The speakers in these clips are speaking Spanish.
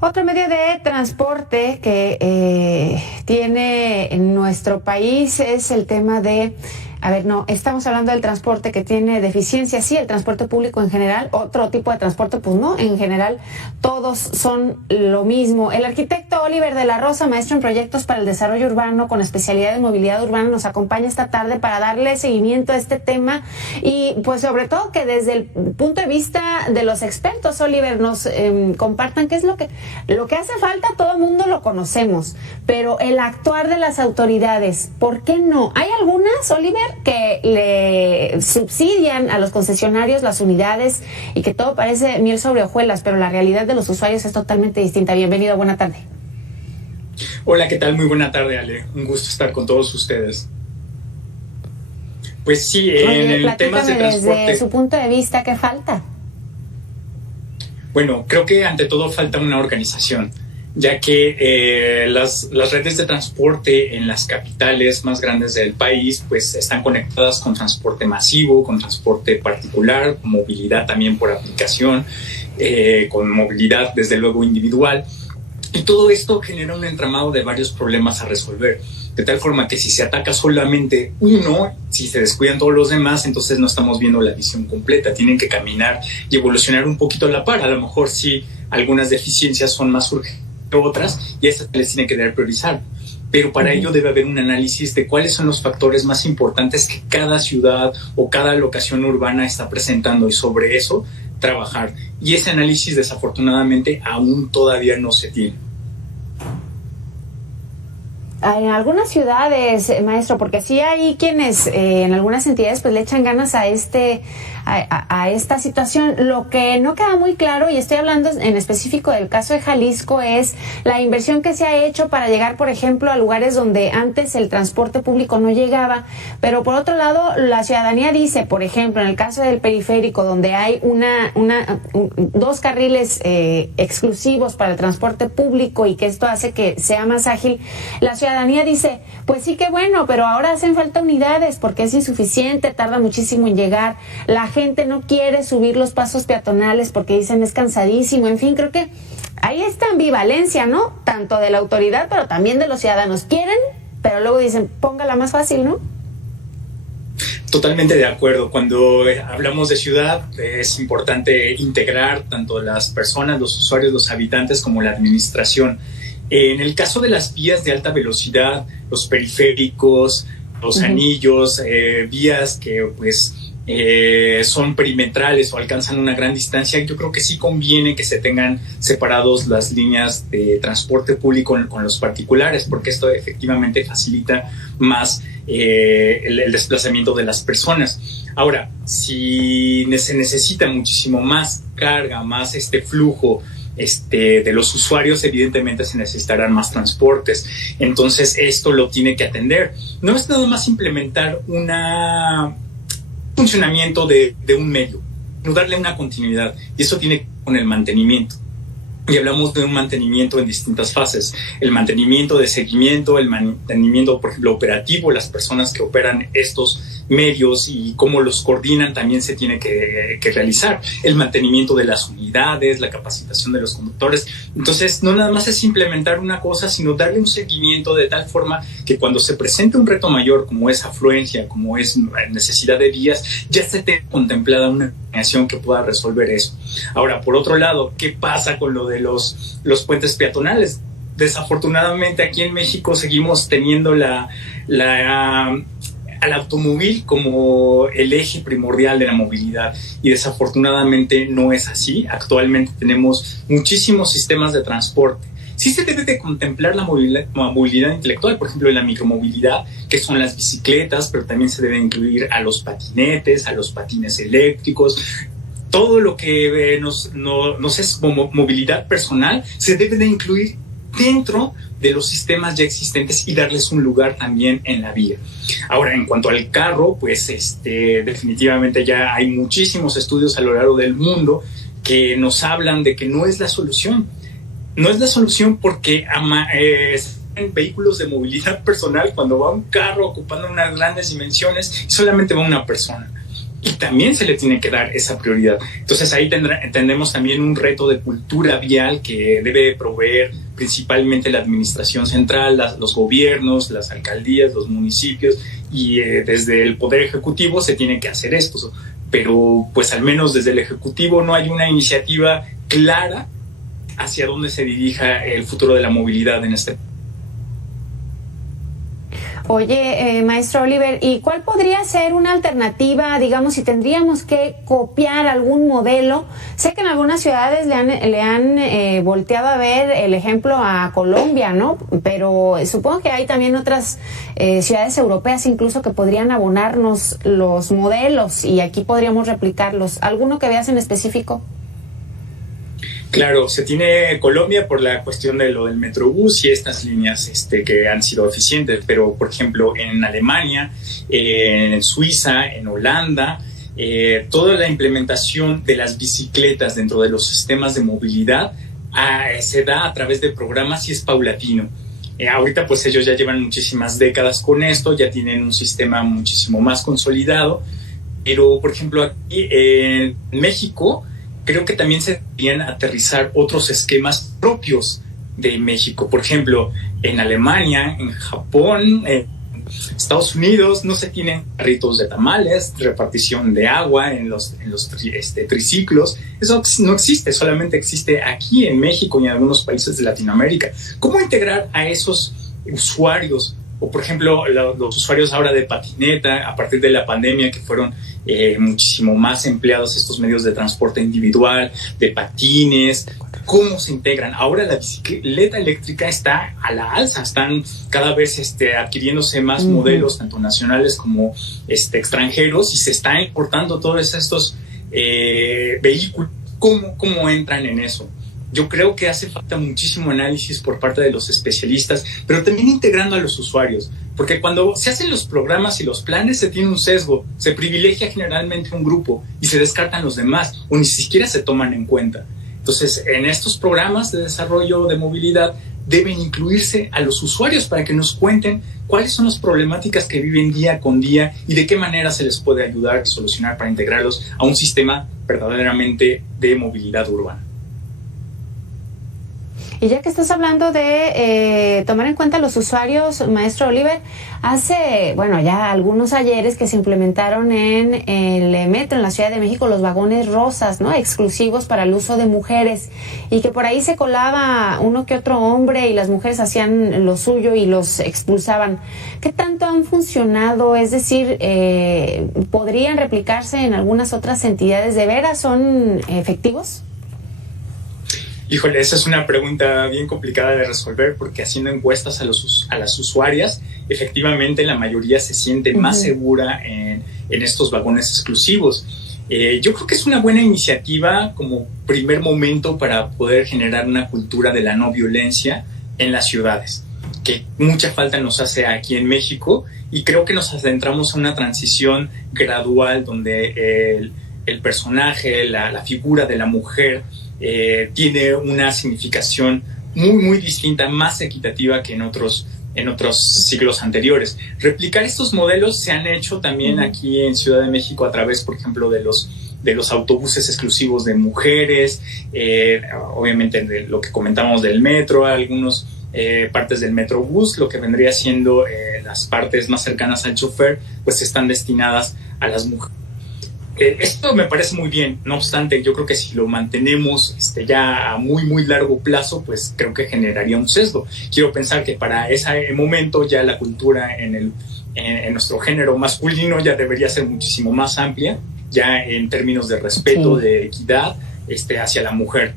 Otro medio de transporte que tiene en nuestro país es el tema de... A ver, no, estamos hablando del transporte que tiene deficiencias, sí, el transporte público en general, otro tipo de transporte, pues no, en general todos son lo mismo. El arquitecto Oliver de la Rosa, maestro en proyectos para el desarrollo urbano con especialidad en movilidad urbana, nos acompaña esta tarde para darle seguimiento a este tema y pues sobre todo que desde el punto de vista de los expertos, Oliver, nos compartan qué es lo que hace falta. Todo el mundo lo conocemos, pero el actuar de las autoridades, ¿por qué no? ¿Hay algunas, Oliver, que le subsidian a los concesionarios las unidades y que todo parece miel sobre hojuelas, pero la realidad de los usuarios es totalmente distinta? Bienvenido, buena tarde. Hola, ¿qué tal? Muy buena tarde, Ale. Un gusto estar con todos ustedes. Pues sí, en el tema de transporte... Desde su punto de vista, ¿qué falta? Bueno, creo que ante todo falta una organización, ya que las redes de transporte en las capitales más grandes del país pues están conectadas con transporte masivo, con transporte particular, con movilidad también por aplicación, con movilidad desde luego individual. Y todo esto genera un entramado de varios problemas a resolver, de tal forma que si se ataca solamente uno, si se descuidan todos los demás, entonces no estamos viendo la visión completa. Tienen que caminar y evolucionar un poquito a la par. A lo mejor sí, algunas deficiencias son más urgentes que otras y a esas les tiene que dar priorizar. Pero para ello debe haber un análisis de cuáles son los factores más importantes que cada ciudad o cada locación urbana está presentando y sobre eso trabajar. Y ese análisis desafortunadamente aún todavía no se tiene. En algunas ciudades, maestro, porque sí hay quienes en algunas entidades pues le echan ganas a esta situación. Lo que no queda muy claro, y estoy hablando en específico del caso de Jalisco, es la inversión que se ha hecho para llegar, por ejemplo, a lugares donde antes el transporte público no llegaba. Pero por otro lado, la ciudadanía dice, por ejemplo, en el caso del periférico, donde hay dos carriles exclusivos para el transporte público y que esto hace que sea más ágil, la ciudadanía dice, pues sí que bueno, pero ahora hacen falta unidades porque es insuficiente, tarda muchísimo en llegar, la gente no quiere subir los pasos peatonales porque dicen es cansadísimo, en fin, creo que hay esta ambivalencia, ¿no? Tanto de la autoridad, pero también de los ciudadanos. Quieren, pero luego dicen, póngala más fácil, ¿no? Totalmente de acuerdo. Cuando hablamos de ciudad es importante integrar tanto las personas, los usuarios, los habitantes como la administración. En el caso de las vías de alta velocidad, los periféricos, los anillos, vías que pues son perimetrales o alcanzan una gran distancia, yo creo que sí conviene que se tengan separados las líneas de transporte público con los particulares, porque esto efectivamente facilita más el desplazamiento de las personas. Ahora, si se necesita muchísimo más carga, más flujo de los usuarios, evidentemente se necesitarán más transportes. Entonces esto lo tiene que atender. No es nada más implementar un funcionamiento de un medio, sino darle una continuidad, y eso tiene que ver con el mantenimiento. Y hablamos de un mantenimiento en distintas fases: el mantenimiento de seguimiento, el mantenimiento, por ejemplo, operativo, las personas que operan estos medios y cómo los coordinan también se tiene que realizar, el mantenimiento de las unidades, la capacitación de los conductores. Entonces no nada más es implementar una cosa, sino darle un seguimiento de tal forma que cuando se presente un reto mayor como es afluencia, como es necesidad de vías, ya se tenga contemplada una planeación que pueda resolver eso. Ahora, por otro lado, ¿qué pasa con lo de los puentes peatonales? Desafortunadamente aquí en México seguimos teniendo al automóvil como el eje primordial de la movilidad, y desafortunadamente no es así. Actualmente tenemos muchísimos sistemas de transporte. Sí se debe de contemplar la movilidad intelectual, por ejemplo, en la micromovilidad, que son las bicicletas, pero también se debe incluir a los patinetes, a los patines eléctricos. Todo lo que nos es como movilidad personal se debe de incluir dentro de los sistemas ya existentes y darles un lugar también en la vía. Ahora, en cuanto al carro, pues definitivamente ya hay muchísimos estudios a lo largo del mundo que nos hablan de que no es la solución. No es la solución porque en vehículos de movilidad personal, cuando va un carro ocupando unas grandes dimensiones, solamente va una persona. y también se le tiene que dar esa prioridad. Entonces ahí tendremos también un reto de cultura vial que debe proveer principalmente la administración central, los gobiernos, las alcaldías, los municipios, y desde el Poder Ejecutivo se tiene que hacer esto. Pero pues al menos desde el Ejecutivo no hay una iniciativa clara hacia dónde se dirija el futuro de la movilidad en este país. Oye, maestro Oliver, ¿y cuál podría ser una alternativa, digamos, si tendríamos que copiar algún modelo? Sé que en algunas ciudades le han volteado a ver el ejemplo a Colombia, ¿no? Pero supongo que hay también otras ciudades europeas incluso que podrían abonarnos los modelos y aquí podríamos replicarlos. ¿Alguno que veas en específico? Claro, se tiene Colombia por la cuestión de lo del Metrobús y estas líneas que han sido eficientes, pero por ejemplo en Alemania, en Suiza, en Holanda, toda la implementación de las bicicletas dentro de los sistemas de movilidad se da a través de programas y es paulatino. Ahorita pues ellos ya llevan muchísimas décadas con esto, ya tienen un sistema muchísimo más consolidado, pero por ejemplo aquí en México, creo que también se deberían aterrizar otros esquemas propios de México. Por ejemplo, en Alemania, en Japón, en Estados Unidos, no se tienen carritos de tamales, repartición de agua en los triciclos. Eso no existe, solamente existe aquí en México y en algunos países de Latinoamérica. ¿Cómo integrar a esos usuarios? O, por ejemplo, los usuarios ahora de patineta, a partir de la pandemia, que fueron muchísimo más empleados estos medios de transporte individual, de patines, ¿cómo se integran? Ahora la bicicleta eléctrica está a la alza, están cada vez adquiriéndose más modelos, tanto nacionales como extranjeros, y se están importando todos estos vehículos. ¿Cómo entran en eso? Yo creo que hace falta muchísimo análisis por parte de los especialistas, pero también integrando a los usuarios, porque cuando se hacen los programas y los planes se tiene un sesgo, se privilegia generalmente un grupo y se descartan los demás o ni siquiera se toman en cuenta. Entonces, en estos programas de desarrollo de movilidad deben incluirse a los usuarios para que nos cuenten cuáles son las problemáticas que viven día con día y de qué manera se les puede ayudar y solucionar para integrarlos a un sistema verdaderamente de movilidad urbana. Y ya que estás hablando de tomar en cuenta los usuarios, maestro Oliver, hace, ya algunos ayeres que se implementaron en el metro, en la Ciudad de México, los vagones rosas, ¿no? Exclusivos para el uso de mujeres, y que por ahí se colaba uno que otro hombre y las mujeres hacían lo suyo y los expulsaban. ¿Qué tanto han funcionado? Es decir, ¿podrían replicarse en algunas otras entidades? ¿De veras son efectivos? Híjole, esa es una pregunta bien complicada de resolver, porque haciendo encuestas a las usuarias, efectivamente la mayoría se siente más segura en estos vagones exclusivos. Yo creo que es una buena iniciativa como primer momento para poder generar una cultura de la no violencia en las ciudades, que mucha falta nos hace aquí en México, y creo que nos adentramos a una transición gradual donde el personaje, la figura de la mujer, tiene una significación muy distinta, más equitativa que en otros siglos anteriores. Replicar estos modelos se han hecho también aquí en Ciudad de México a través, por ejemplo, de los autobuses exclusivos de mujeres, obviamente de lo que comentamos del metro, algunas partes del Metrobús, lo que vendría siendo las partes más cercanas al chofer, pues están destinadas a las mujeres. Esto me parece muy bien, no obstante, yo creo que si lo mantenemos ya a muy largo plazo, pues creo que generaría un sesgo. Quiero pensar que para ese momento ya la cultura en nuestro género masculino ya debería ser muchísimo más amplia, ya en términos de respeto, de equidad hacia la mujer.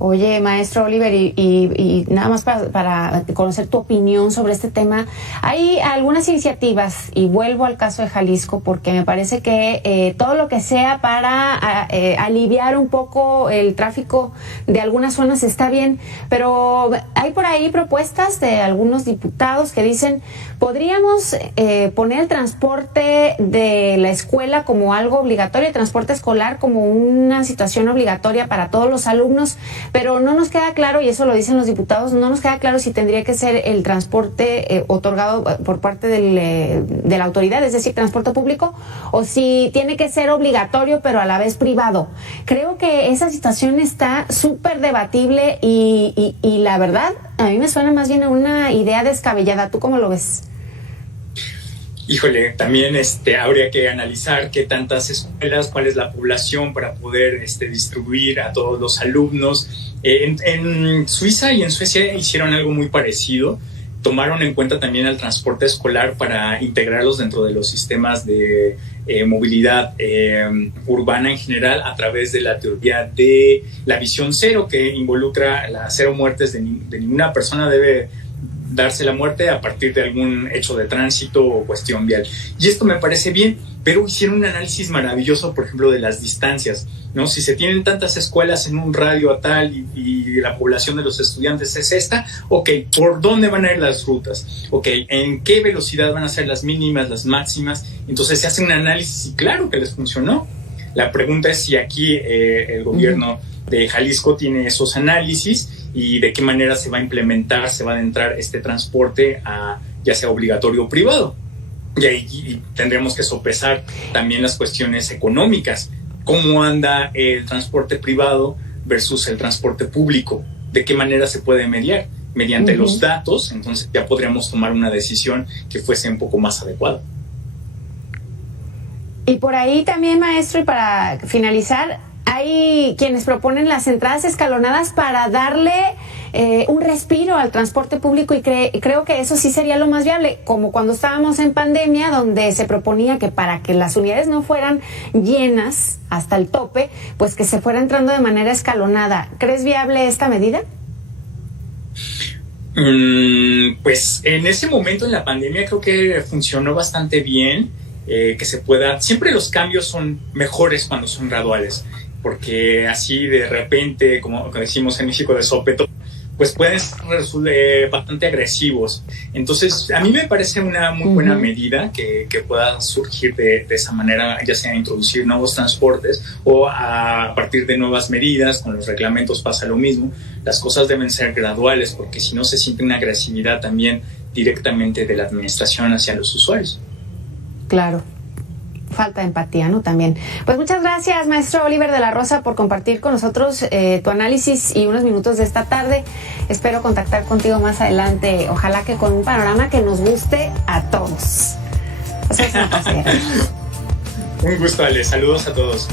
Oye, maestro Oliver, y nada más para conocer tu opinión sobre este tema, hay algunas iniciativas, y vuelvo al caso de Jalisco, porque me parece que todo lo que sea para aliviar un poco el tráfico de algunas zonas está bien, pero hay por ahí propuestas de algunos diputados que dicen, podríamos poner el transporte de la escuela como algo obligatorio, el transporte escolar como una situación obligatoria para todos los alumnos, pero no nos queda claro, y eso lo dicen los diputados, no nos queda claro si tendría que ser el transporte otorgado por parte de la autoridad, es decir, transporte público, o si tiene que ser obligatorio pero a la vez privado. Creo que esa situación está súper debatible y la verdad a mí me suena más bien a una idea descabellada. ¿Tú cómo lo ves? Híjole, también habría que analizar qué tantas escuelas, cuál es la población para poder distribuir a todos los alumnos. En Suiza y en Suecia hicieron algo muy parecido. Tomaron en cuenta también el transporte escolar para integrarlos dentro de los sistemas de movilidad urbana en general a través de la teoría de la visión cero, que involucra las 0 muertes de ninguna persona debe darse la muerte a partir de algún hecho de tránsito o cuestión vial. Y esto me parece bien, pero hicieron un análisis maravilloso, por ejemplo, de las distancias, ¿no? Si se tienen tantas escuelas en un radio tal y la población de los estudiantes es esta, ok, ¿por dónde van a ir las rutas? Ok, ¿en qué velocidad van a ser las mínimas, las máximas? Entonces se hace un análisis y claro que les funcionó. La pregunta es si aquí el gobierno de Jalisco tiene esos análisis y de qué manera se va a implementar, se va a adentrar este transporte ya sea obligatorio o privado. Y ahí tendremos que sopesar también las cuestiones económicas. ¿Cómo anda el transporte privado versus el transporte público? ¿De qué manera se puede mediar? Mediante los datos, entonces ya podríamos tomar una decisión que fuese un poco más adecuada. Y por ahí también, maestro, y para finalizar, hay quienes proponen las entradas escalonadas para darle un respiro al transporte público y creo que eso sí sería lo más viable, como cuando estábamos en pandemia, donde se proponía que para que las unidades no fueran llenas hasta el tope, pues que se fuera entrando de manera escalonada. ¿Crees viable esta medida? Pues en ese momento en la pandemia creo que funcionó bastante bien, que se pueda, siempre los cambios son mejores cuando son graduales, porque así de repente, como decimos en México, de sopetón, pues pueden ser bastante agresivos. Entonces, a mí me parece una muy buena medida que pueda surgir de esa manera, ya sea introducir nuevos transportes o a partir de nuevas medidas. Con los reglamentos pasa lo mismo. Las cosas deben ser graduales, porque si no se siente una agresividad también directamente de la administración hacia los usuarios. Claro. Falta de empatía, ¿no? También. Pues muchas gracias, maestro Oliver de la Rosa, por compartir con nosotros tu análisis y unos minutos de esta tarde. Espero contactar contigo más adelante. Ojalá que con un panorama que nos guste a todos. Un gusto, Ale. Saludos a todos.